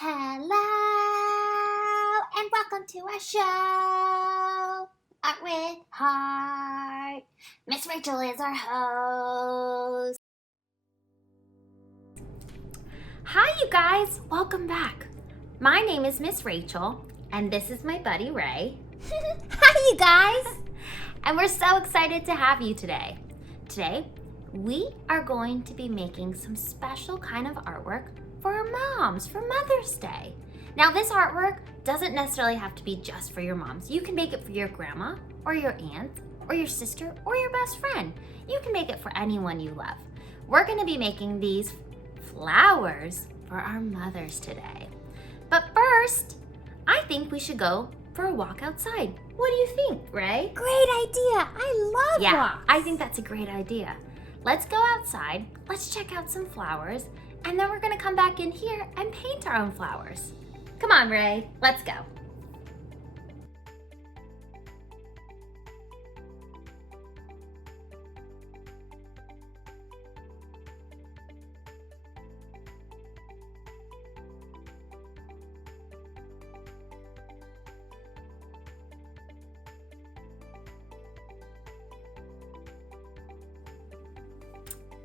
Hello and welcome to our show, Art with Heart. Miss Rachel is our host. Hi you guys, welcome back. My name is Miss Rachel and this is my buddy Ray. Hi you guys. And we're so excited to have you today. Today, we are going to be making some special kind of artwork for our moms for Mother's Day. Now this artwork doesn't necessarily have to be just for your moms. You can make it for your grandma or your aunt or your sister or your best friend. You can make it for anyone you love. We're gonna be making these flowers for our mothers today. But first, I think we should go for a walk outside. What do you think, Ray? Great idea. I love walks. I think that's a great idea. Let's go outside, let's check out some flowers, and then we're gonna come back in here and paint our own flowers. Come on, Ray, let's go.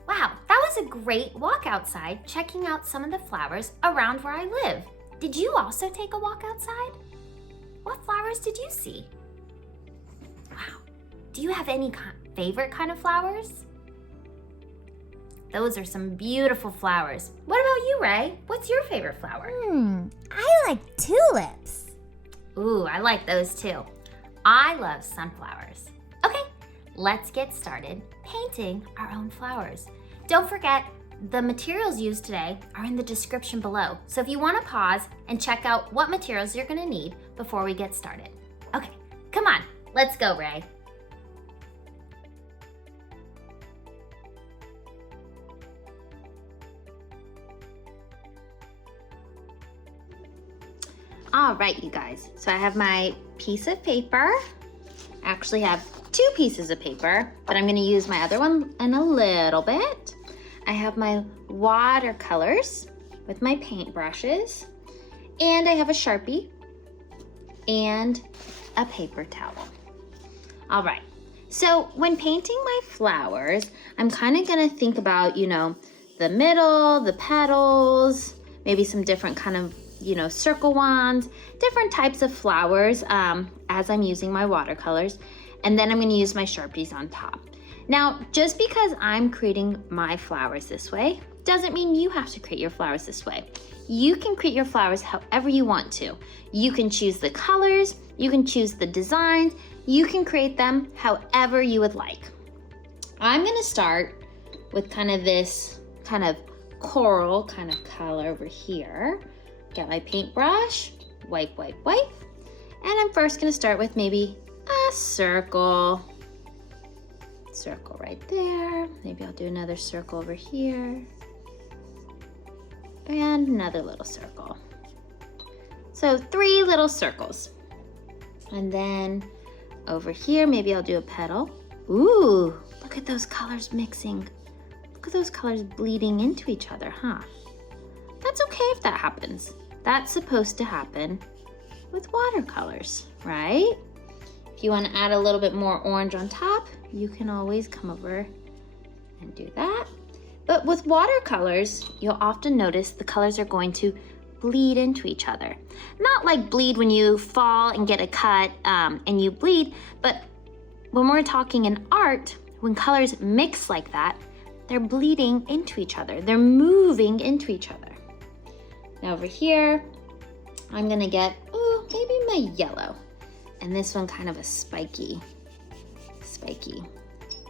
Wow, that was a great walk outside, checking out some of the flowers around where I live. Did you also take a walk outside? What flowers did you see? Wow, do you have any favorite kind of flowers? Those are some beautiful flowers. What about you, Ray? What's your favorite flower? I like tulips. Ooh, I like those too. I love sunflowers. Okay, let's get started painting our own flowers. Don't forget, the materials used today are in the description below. So if you want to pause and check out what materials you're going to need before we get started. Okay, come on, let's go, Ray. All right, you guys. So I have my piece of paper. I actually have two pieces of paper, but I'm going to use my other one in a little bit. I have my watercolors with my paint brushes, and I have a Sharpie and a paper towel. All right, so when painting my flowers, I'm kind of going to think about, the middle, the petals, maybe some different kind of, circle ones, different types of flowers as I'm using my watercolors. And then I'm going to use my Sharpies on top. Now, just because I'm creating my flowers this way, doesn't mean you have to create your flowers this way. You can create your flowers however you want to. You can choose the colors, you can choose the designs, you can create them however you would like. I'm going to start with kind of this kind of coral kind of color over here. Get my paintbrush, wipe, wipe, wipe. And I'm first going to start with maybe a circle right there. Maybe I'll do another circle over here and another little circle. So 3 little circles. And then over here, maybe I'll do a petal. Ooh, look at those colors mixing. Look at those colors bleeding into each other, huh? That's okay if that happens. That's supposed to happen with watercolors, right? If you want to add a little bit more orange on top, you can always come over and do that. But with watercolors, you'll often notice the colors are going to bleed into each other. Not like bleed when you fall and get a cut and you bleed, but when we're talking in art, when colors mix like that, they're bleeding into each other. They're moving into each other. Now over here, I'm gonna get, maybe my yellow. And this one kind of a spiky.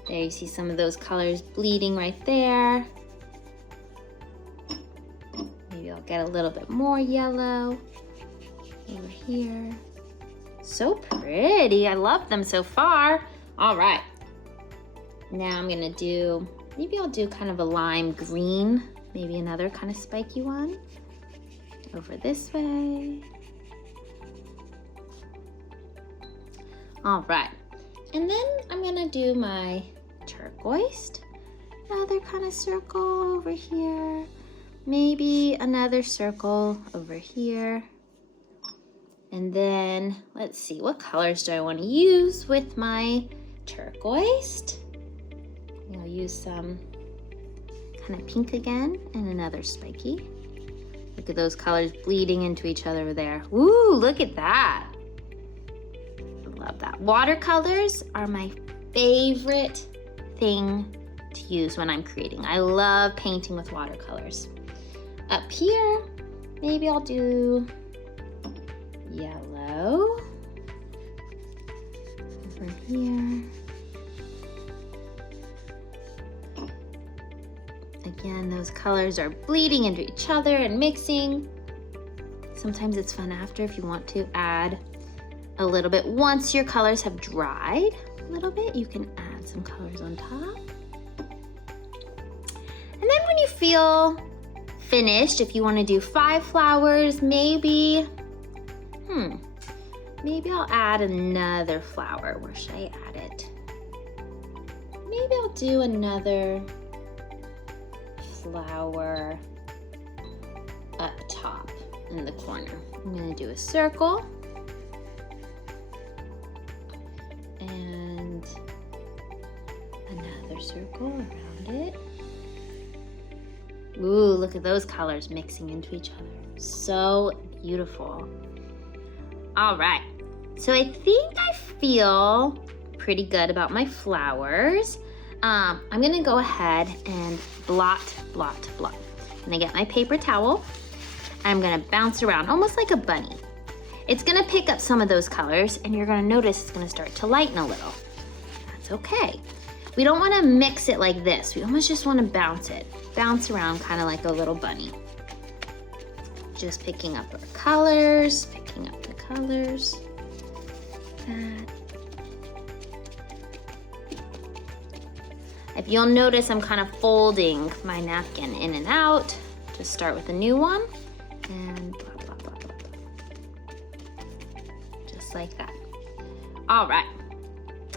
There you see some of those colors bleeding right there. Maybe I'll get a little bit more yellow over here. So pretty, I love them so far. All right, now I'm gonna do, maybe I'll do kind of a lime green, maybe another kind of spiky one over this way. All right, and then I'm gonna do my turquoise, another kind of circle over here, maybe another circle over here. And then, let's see, what colors do I want to use with my turquoise? I'll use some kind of pink again and another spiky. Look at those colors bleeding into each other there. Ooh, look at that. I love that. Watercolors are my favorite thing to use when I'm creating. I love painting with watercolors. Up here, maybe I'll do yellow over here. Again, those colors are bleeding into each other and mixing. Sometimes it's fun after if you want to add a little bit. Once your colors have dried a little bit, you can add some colors on top. And then when you feel finished, if you want to do 5 flowers, maybe I'll add another flower. Where should I add it? Maybe I'll do another flower up top in the corner. I'm going to do a circle and another circle around it. Ooh, look at those colors mixing into each other. So beautiful. All right, so I think I feel pretty good about my flowers. I'm gonna go ahead and blot. I'm gonna get my paper towel. I'm gonna bounce around almost like a bunny. It's gonna pick up some of those colors and you're gonna notice it's gonna start to lighten a little. That's okay. We don't wanna mix it like this. We almost just wanna bounce it. Bounce around kind of like a little bunny. Just picking up our colors, picking up the colors. That. If you'll notice, I'm kind of folding my napkin in and out to start with a new one. And blah, blah, blah, blah, blah. Just like that. All right.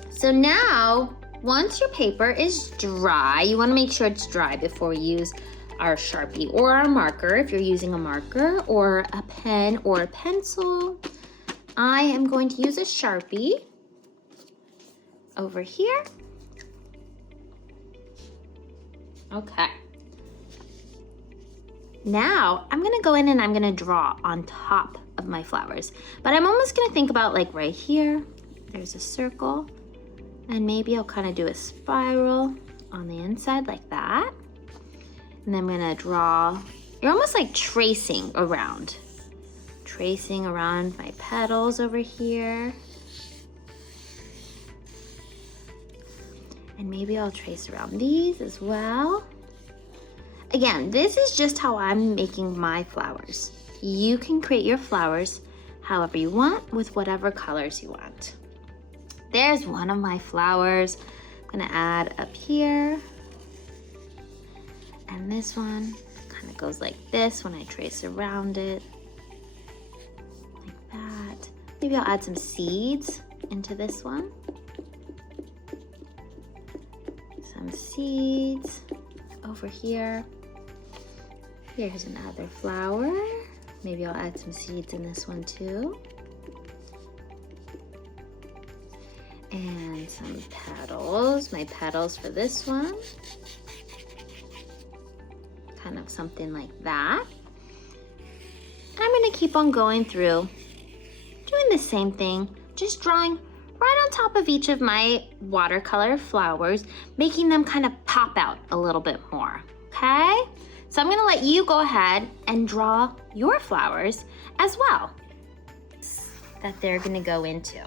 So now, once your paper is dry, you want to make sure it's dry before we use our Sharpie or our marker. If you're using a marker or a pen or a pencil, I am going to use a Sharpie over here. Okay. Now I'm gonna go in and I'm gonna draw on top of my flowers, but I'm almost gonna think about like right here, there's a circle, and maybe I'll kind of do a spiral on the inside like that. And then I'm gonna draw, you're almost like tracing around my petals over here. And maybe I'll trace around these as well. Again, this is just how I'm making my flowers. You can create your flowers however you want with whatever colors you want. There's one of my flowers. I'm gonna add up here. And this one kind of goes like this when I trace around it. Like that. Maybe I'll add some seeds into this one. Some seeds over here. Here's another flower. Maybe I'll add some seeds in this one too. And some petals, my petals for this one. Kind of something like that. And I'm gonna keep on going through, doing the same thing, just drawing right on top of each of my watercolor flowers, making them kind of pop out a little bit more, okay? So I'm gonna let you go ahead and draw your flowers as well that they're gonna go into.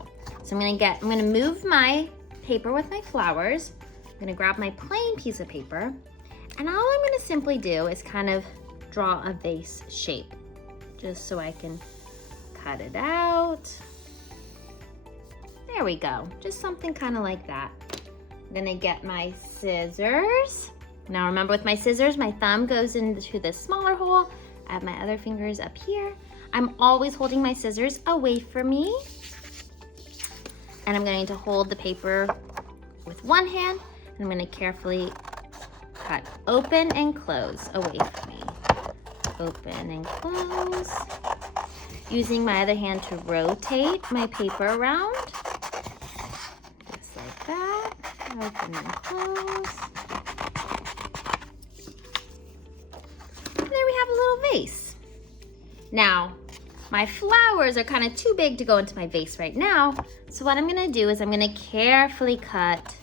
So I'm gonna move my paper with my flowers. I'm gonna grab my plain piece of paper, and all I'm gonna simply do is kind of draw a vase shape, just so I can cut it out. There we go, just something kind of like that. I'm gonna get my scissors. Now remember, with my scissors, my thumb goes into the smaller hole. I have my other fingers up here. I'm always holding my scissors away from me. And I'm going to hold the paper with one hand, and I'm gonna carefully cut open and close away from me. open and close. Using my other hand to rotate my paper around. Just like that. Open and close. And there we have a little vase. Now, my flowers are kind of too big to go into my vase right now. So what I'm gonna do is I'm gonna carefully cut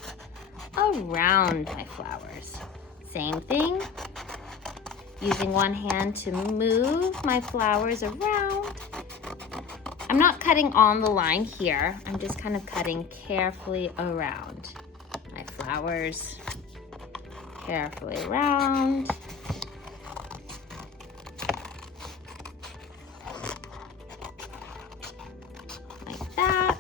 around my flowers. Same thing. Using one hand to move my flowers around. I'm not cutting on the line here. I'm just kind of cutting carefully around my flowers. Carefully around. Like that.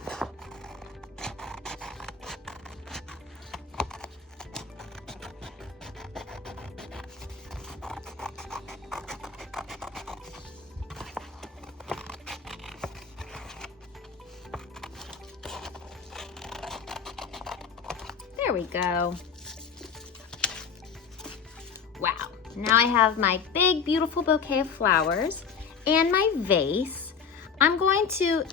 There we go. Wow, now I have my big, beautiful bouquet of flowers and my vase. I'm going to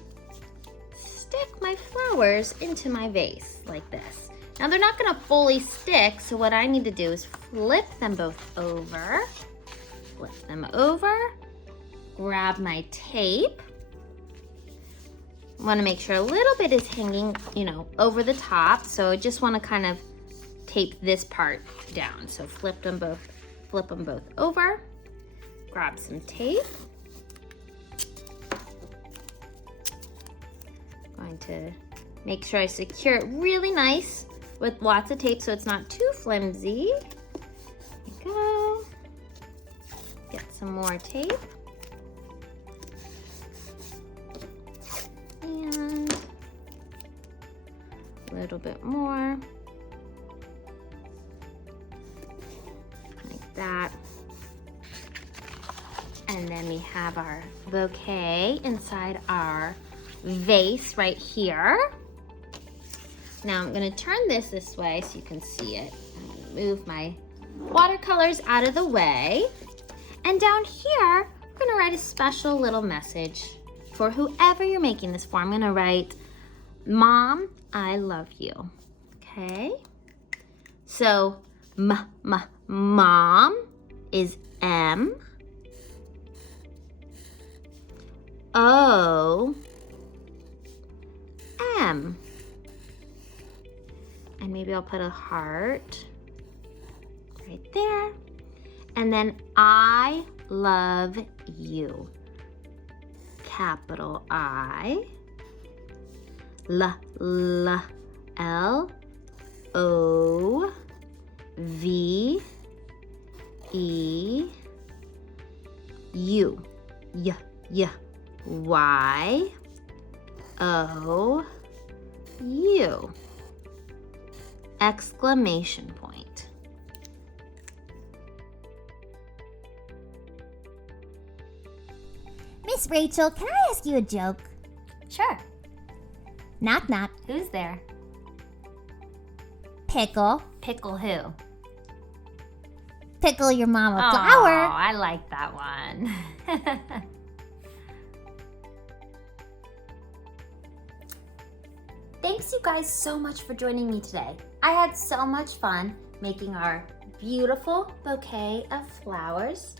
stick my flowers into my vase like this. Now they're not gonna fully stick, so what I need to do is flip them both over. Flip them over, grab my tape. Want to make sure a little bit is hanging, over the top. So I just want to kind of tape this part down. So flip them both over. Grab some tape. Going to make sure I secure it really nice with lots of tape so it's not too flimsy. There you go. Get some more tape. And a little bit more, like that. And then we have our bouquet inside our vase right here. Now I'm gonna turn this way so you can see it. I'm gonna move my watercolors out of the way. And down here, we're gonna write a special little message for whoever you're making this for. I'm gonna write, Mom, I love you, okay? So, mom is M. O. M. And maybe I'll put a heart right there. And then I love you. Capital I, L, O, V, E, U, Y, O, U. Exclamation point. Miss Rachel, can I ask you a joke? Sure. Knock, knock. Who's there? Pickle. Pickle who? Pickle your mama Oh, flower. I like that one. Thanks you guys so much for joining me today. I had so much fun making our beautiful bouquet of flowers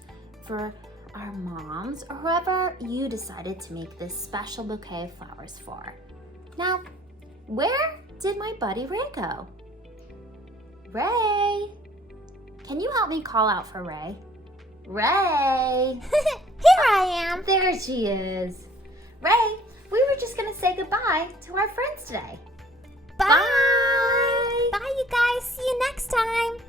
for our moms or whoever you decided to make this special bouquet of flowers for. Now, where did my buddy Ray go? Ray, can you help me call out for Ray? Ray! Here I am. There she is. Ray, we were just gonna say goodbye to our friends today. Bye. Bye. Bye, you guys. See you next time.